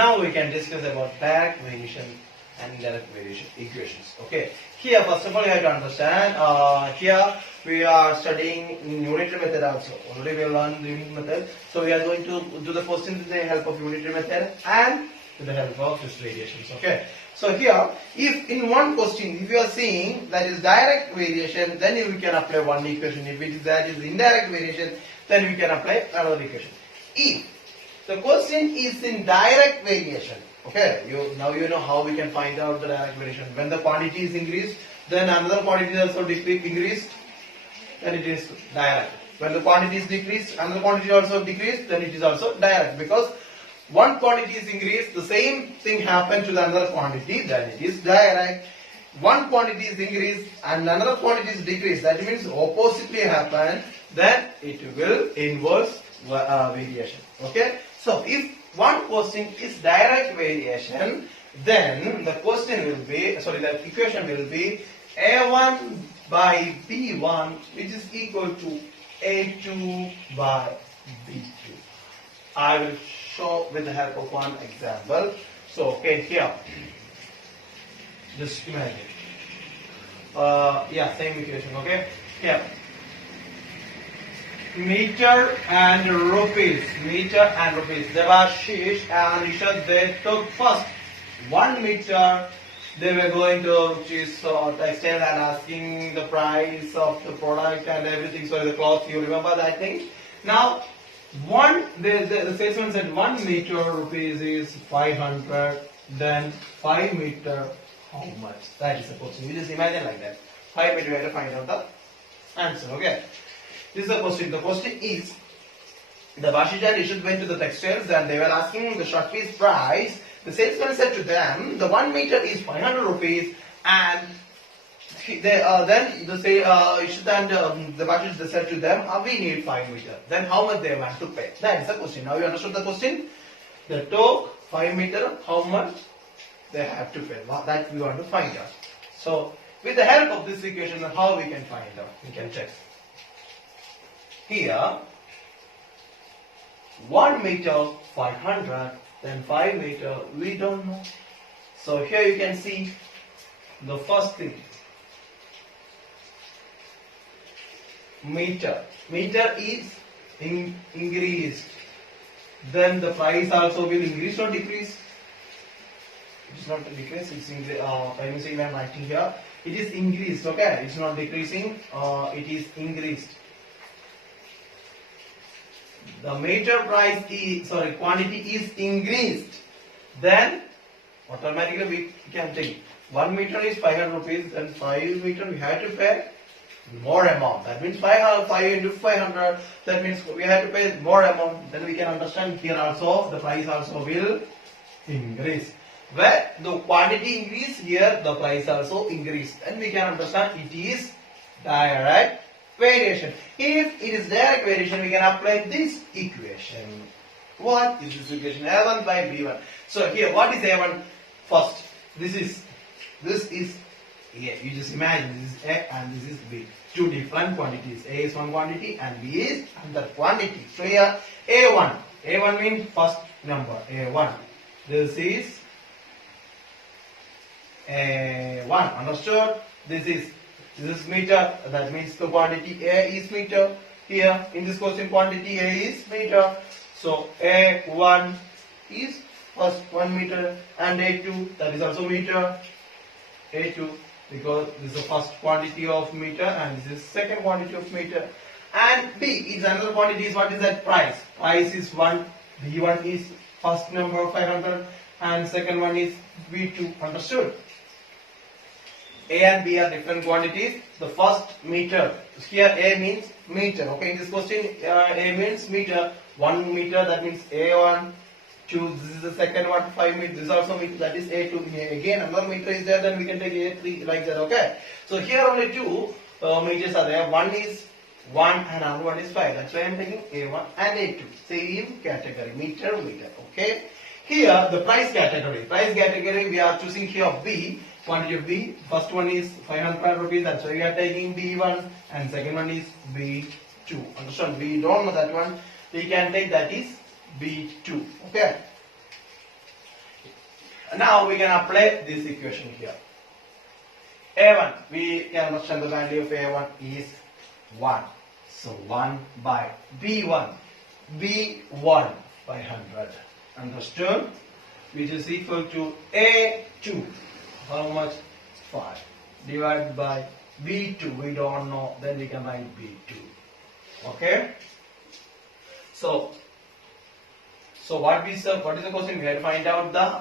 Now we can discuss about direct variation and indirect variation equations. Okay. Here, first of all, you have to understand. Here we are studying unitary method also. Already we learned the unit method. So we are going to do the questions with the help of unitary method and with the help of this variations. Okay. So here, if in one question, if you are seeing that is direct variation, then you can apply one equation. If it is that is indirect variation, then we can apply another equation. If the question is in direct variation, okay, now you know how we can find out the direct variation. When the quantity is increased, then another quantity is also increased, then it is direct. When the quantity is decreased, another quantity is also decreased, then it is also direct. Because one quantity is increased, the same thing happened to the another quantity, then it is direct. One quantity is increased and another quantity is decreased, that means oppositely happen, then it will inverse variation. Okay. So if one question is direct variation, then the question will be, the equation will be A1 by B1, which is equal to A2 by B2. I will show with the help of one example. So, okay, here, just imagine. Same equation, okay? Here. Meter and rupees. Devashish and Rishad, they took first 1 meter. They were going to textile and asking the price of the product and everything. So the cloth, you remember that thing? Now, the salesman said 1 meter rupees is 500. Then 5 meter, how much? That is the question. You just imagine like that. 5 meter, you have to find out the answer. Okay. This is the question. The question is, the Bashish and Rishad went to the textiles and they were asking the short piece price. The salesman said to them, the 1 meter is 500 rupees, and then the Rishad and the Bashish, they said to them, we need 5 meter. Then how much they want to pay? That is the question. Now you understood the question? They took 5 meter, how much they have to pay? That we want to find out. So with the help of this equation, how we can find out? We can check. Here, 1 meter 500, then 5 meter we don't know. So here you can see the first thing, meter is increased, then the price also will increase or decrease. It is not decrease, it's increase. Let me see when I'm writing here, it is increased. Okay, it's not decreasing, it is increased. The meter price is, quantity is increased, then automatically we can take 1 meter is 500 rupees, then 5 meter we have to pay more amount. That means 5 into 500, that means we have to pay more amount. Then we can understand here also the price also will increase. Where the quantity increase, here the price also increase. And we can understand it is direct variation. If it is direct variation, we can apply this equation. What is this equation? A1 by B1. So here, what is A1? First, this is A. You just imagine this is A and this is B. Two different quantities. A is one quantity and B is another quantity. So here, A1. A1 means first number. A1. This is A1. Understood? This is meter, that means the quantity A is meter. Here in this question quantity A is meter. So A1 is first 1 meter and A2, that is also meter. A2, because this is the first quantity of meter and this is second quantity of meter. And B is another quantity. Is what is that? Price. Price is 1. B1 is first number 500 and second one is B2. Understood? A and B are different quantities. The first meter, here A means meter. Okay, in this question A means meter. 1 meter, that means A1. 2, this is the second one. 5 meters, this is also meter, that is A2. Again another meter is there, then we can take A3 like that. Okay, so here only 2 meters are there. One is 1 and another one is 5. That's why I am taking A1 and A2. Same category, meter. Okay, here the price category we are choosing here B. Quantity of B, first one is 500 rupees, that's why we are taking B1, and second one is B2. Understand? We don't know that one, we can take that is B2. Okay. Now we can apply this equation here. A1, we can understand the value of A1 is 1. So 1 by B1. B1 by 100. Understood? Which is equal to A2. How much? 5. Divided by B2. We don't know. Then we can write B2. Okay? So what is the question? We have to find out the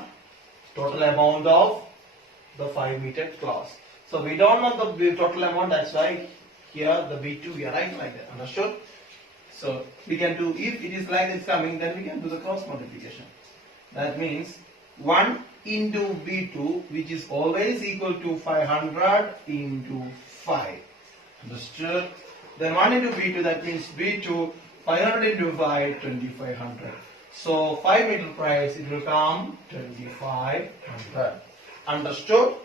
total amount of the 5 meter class. So we don't know the total amount, that's why here the B2 we are writing like that. Understood? So we can do, if it is like this coming, then we can do the cross multiplication. That means 1 into B2, which is always equal to 500 into 5. Understood? Then 1 into B2, that means B2, 500 into 5, 2500. So 5 meter price, it will come 2500. Understood?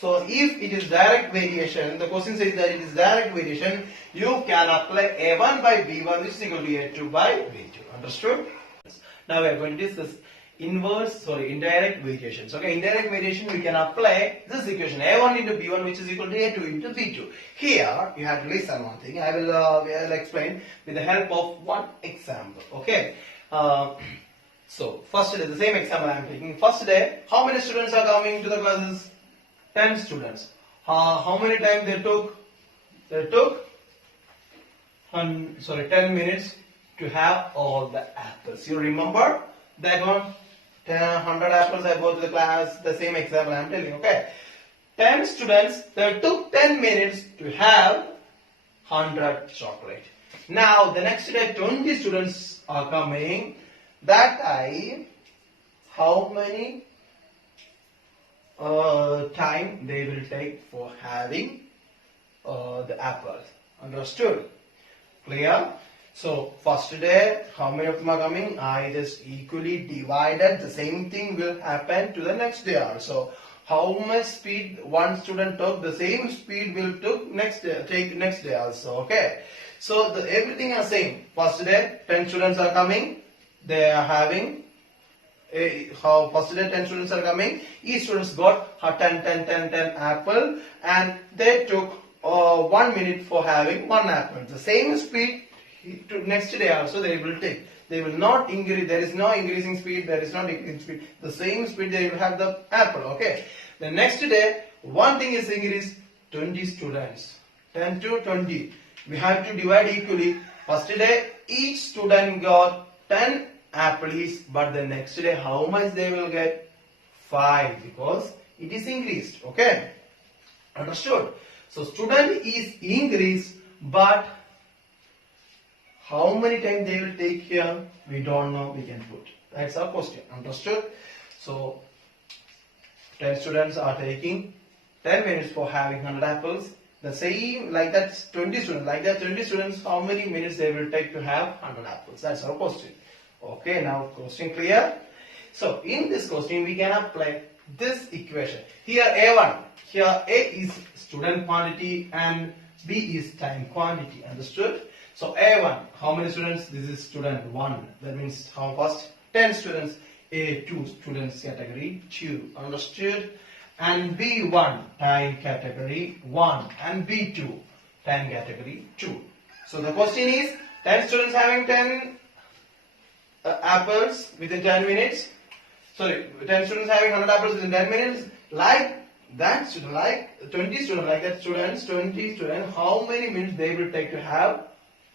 So if it is direct variation, the question says that it is direct variation, you can apply A1 by B1 which is equal to A2 by B2. Understood? Now we are going to discuss indirect variations. Okay, indirect variation we can apply this equation A1 into B1 which is equal to A2 into B2. Here you have to listen one thing. I will explain with the help of one example. Okay. So first day, the same example I am taking. First day, how many students are coming to the classes? 10 students. How many time they took? They took 10 minutes to have all the apples. You remember that one? 100 apples I brought to the class. The same example I am telling. Okay. 10 students. They took 10 minutes to have 100 chocolate. Now the next day 20 students are coming. That time, how many time they will take for having the apples? Understood? Clear? So first day, how many of them are coming? I just equally divided. The same thing will happen to the next day also. How much speed one student took, the same speed will take next day also. Okay. So everything are same. First day, 10 students are coming. They are having first day 10 students are coming. Each students got 10 apple, and they took 1 minute for having 1 apple. The same speed to next day also they will take. They will not increase. There is no increasing speed. There is no decreasing speed. The same speed they will have the apple. Okay. The next day one thing is increased. 20 students. 10 to 20. We have to divide equally. First day each student got 10 apples, but the next day how much they will get? 5, because it is increased. Okay, understood? So student is increased, but how many times they will take here? We don't know. We can put. That's our question. Understood? So 10 students are taking 10 minutes for having 100 apples. The same like that 20 students. Like that 20 students, how many minutes they will take to have 100 apples? That's our question. Okay, now question clear? So in this question we can apply this equation. Here A1, here A is student quantity and B is time quantity. Understood? So A1, how many students? This is student 1. That means how fast? 10 students. A2 students category 2. Understood? And B1 time category 1 and B2 time category 2. So the question is 10 students having 10 apples within 10 minutes. Sorry, 10 students having 100 apples within 10 minutes. Like that student, like 20 students, like that students, 20 students, how many minutes they will take to have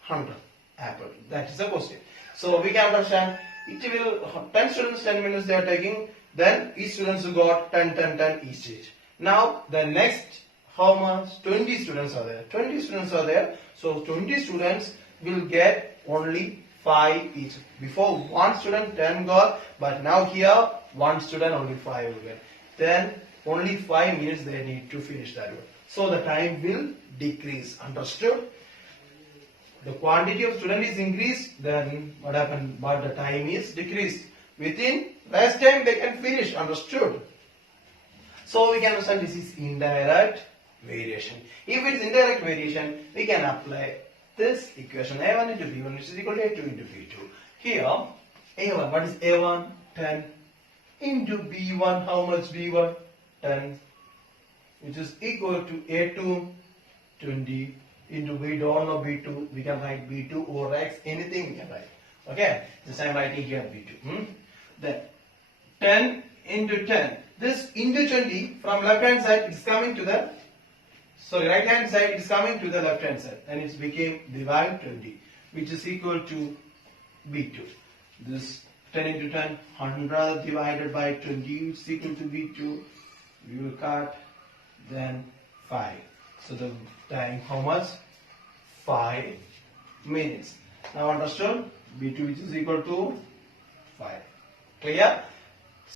100 apples? That is the question. So we can understand it will 10 students 10 minutes they are taking. Then each students got 10 each. Now the next how much? 20 students are there. 20 students are there. So 20 students will get only 5 each. Before one student 10 got, but now here one student only 5 will get. Then only 5 minutes they need to finish that one. So the time will decrease. Understood? The quantity of student is increased, then what happened? But the time is decreased. Within less time they can finish. Understood? So we can understand this is indirect variation. If it is indirect variation, we can apply this equation A1 into B1 which is equal to A2 into B2. Here A1, what is A1? 10. into B1. How much B1? 10, which is equal to A2, 20, into we don't know B2. We can write B2 or X, anything we can write. Okay, just I'm writing here B2. Then 10 into 10. This into 20 from left hand side it's coming to the right hand side is coming to the left hand side, and it became divide 20, which is equal to B2. This 10 into 10, 100 divided by 20 is equal to B2. We will cut, then 5. So the time how much? 5 minutes. Now understood? B2 which is equal to 5. Clear?